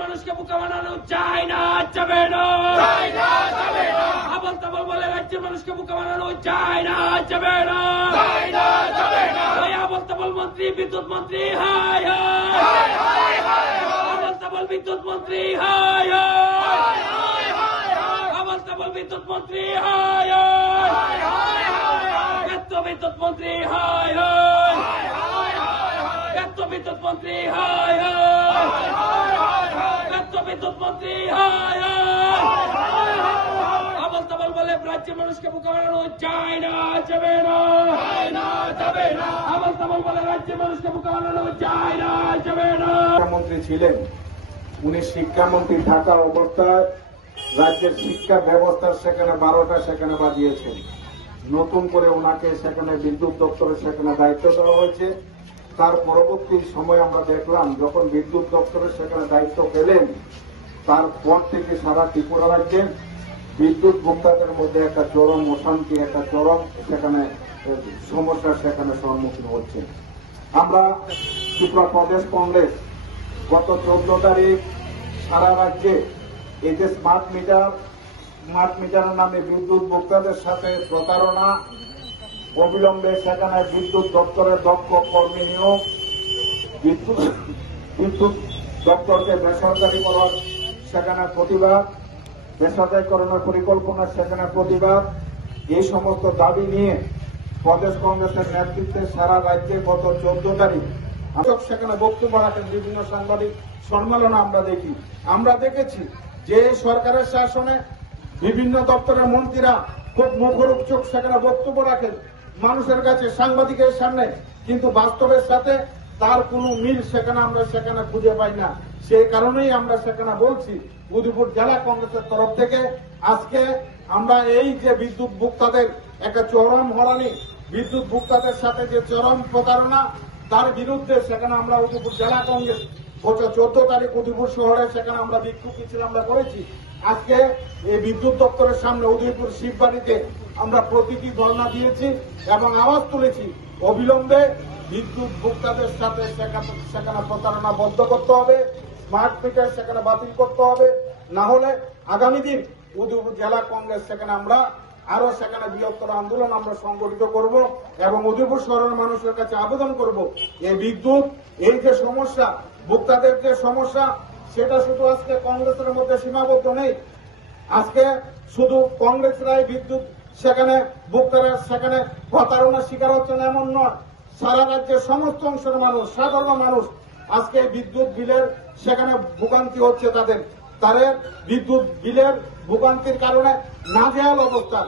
মানুষকে বোকা বানানো চায় না, যাবে না। আবল তাবল বলে রাজ্যের মানুষকে বোকা বানানো চায় না, যাবে না। ওই আবল তাবল মন্ত্রী, বিদ্যুৎ মন্ত্রী, হায় হায়। আবল তাবল বিদ্যুৎ মন্ত্রী, হায় হায়। আবল তাবল বিদ্যুৎ মন্ত্রী, হায় হায়। এত বিদ্যুৎ মন্ত্রী, হায় হায়। এত বিদ্যুৎ মন্ত্রী, হায় হায়। এত বিদ্যুৎ মন্ত্রী, হায় হায়। আবল তাবল বলে রাজ্যের মানুষকে বোকা বানানো চায় না, যাবে না। আবল তাবল বলে রাজ্যের মানুষকে বোকা বানানো চায় না, যাবে না। শিক্ষামন্ত্রী ছিলেন, উনি শিক্ষামন্ত্রী থাকা অবস্থায় রাজ্যের শিক্ষা ব্যবস্থার সেখানে 12টা সেখানে বাজিয়েছেন। নতুন করে ওনাকে সেখানে বিদ্যুৎ দপ্তরে সেখানে দায়িত্ব দেওয়া হয়েছে। তার পরবর্তী সময় আমরা দেখলাম যখন বিদ্যুৎ দপ্তরে সেখানে দায়িত্ব পেলেন, তারপর থেকে সারা ত্রিপুরা রাজ্যে বিদ্যুৎ ভোক্তাদের মধ্যে একটা চরম অশান্তি, একটা চরম সেখানে সমস্যার সেখানে সম্মুখীন হচ্ছে। আমরা ত্রিপুরা প্রদেশ কংগ্রেস গত 14 তারিখ সারা রাজ্যে এই যে স্মার্ট মিটারের নামে বিদ্যুৎ ভোক্তাদের সাথে প্রতারণা, অবিলম্বে সেখানে বিদ্যুৎ দপ্তরের দক্ষ কর্মী নিয়োগ, বিদ্যুৎ দপ্তরকে বেসরকারি করার সেখানে প্রতিবাদ, বেসরকারীকরণের পরিকল্পনা সেখানে প্রতিবাদ, এই সমস্ত দাবি নিয়ে প্রদেশ কংগ্রেসের নেতৃত্বে সারা রাজ্যে গত 14 তারিখ সেখানে বক্তব্য রাখেন। বিভিন্ন সাংবাদিক সম্মেলনে আমরা দেখেছি যে সরকারের শাসনে বিভিন্ন দপ্তরের মন্ত্রীরা খুব মুখরোচক সেখানে বক্তব্য রাখেন মানুষের কাছে, সাংবাদিকের সামনে, কিন্তু বাস্তবের সাথে তার কোনো মিল আমরা সেখানে খুঁজে পাই না। সেই কারণেই আমরা সেখানে বলছি উদয়পুর জেলা কংগ্রেসের তরফ থেকে আজকে আমরা এই যে বিদ্যুৎ ভোক্তাদের একটা চরম হয়রানি, বিদ্যুৎ ভোক্তাদের সাথে যে চরম প্রতারণা, তার বিরুদ্ধে সেখানে আমরা উদয়পুর জেলা কংগ্রেস 14 তারিখ উদয়পুর শহরে সেখানে আমরা বিক্ষোভ মিছিল আমরা করেছি। আজকে এই বিদ্যুৎ দপ্তরের সামনে উদয়পুর শিববাড়িতে আমরা প্রতীকী ধর্ণা দিয়েছি এবং আওয়াজ তুলেছি অবিলম্বে বিদ্যুৎ ভোক্তাদের সাথে সেখানে প্রতারণা বন্ধ করতে হবে, স্মার্ট মিটার সেখানে বাতিল করতে হবে। না হলে আগামী দিন উদয়পুর জেলা কংগ্রেস সেখানে আমরা আরো সেখানে বৃহত্তর আন্দোলন আমরা সংগঠিত করব এবং উদয়পুর শহরের মানুষের কাছে আবেদন করব এই বিদ্যুৎ, এই যে সমস্যা, ভোক্তাদের যে সমস্যা, সেটা শুধু আজকে কংগ্রেসের মধ্যে সীমাবদ্ধ নেই। আজকে শুধু কংগ্রেসরাই বিদ্যুৎ সেখানে ভোক্তারা সেখানে প্রতারণার শিকার হচ্ছেন এমন নয়, সারা রাজ্যের সমস্ত অংশের মানুষ, সাধারণ মানুষ আজকে বিদ্যুৎ বিলের সেখানে ভোগান্তি হচ্ছে। তাদের বিদ্যুৎ বিলের ভোগান্তির কারণে নাজেহাল অবস্থা।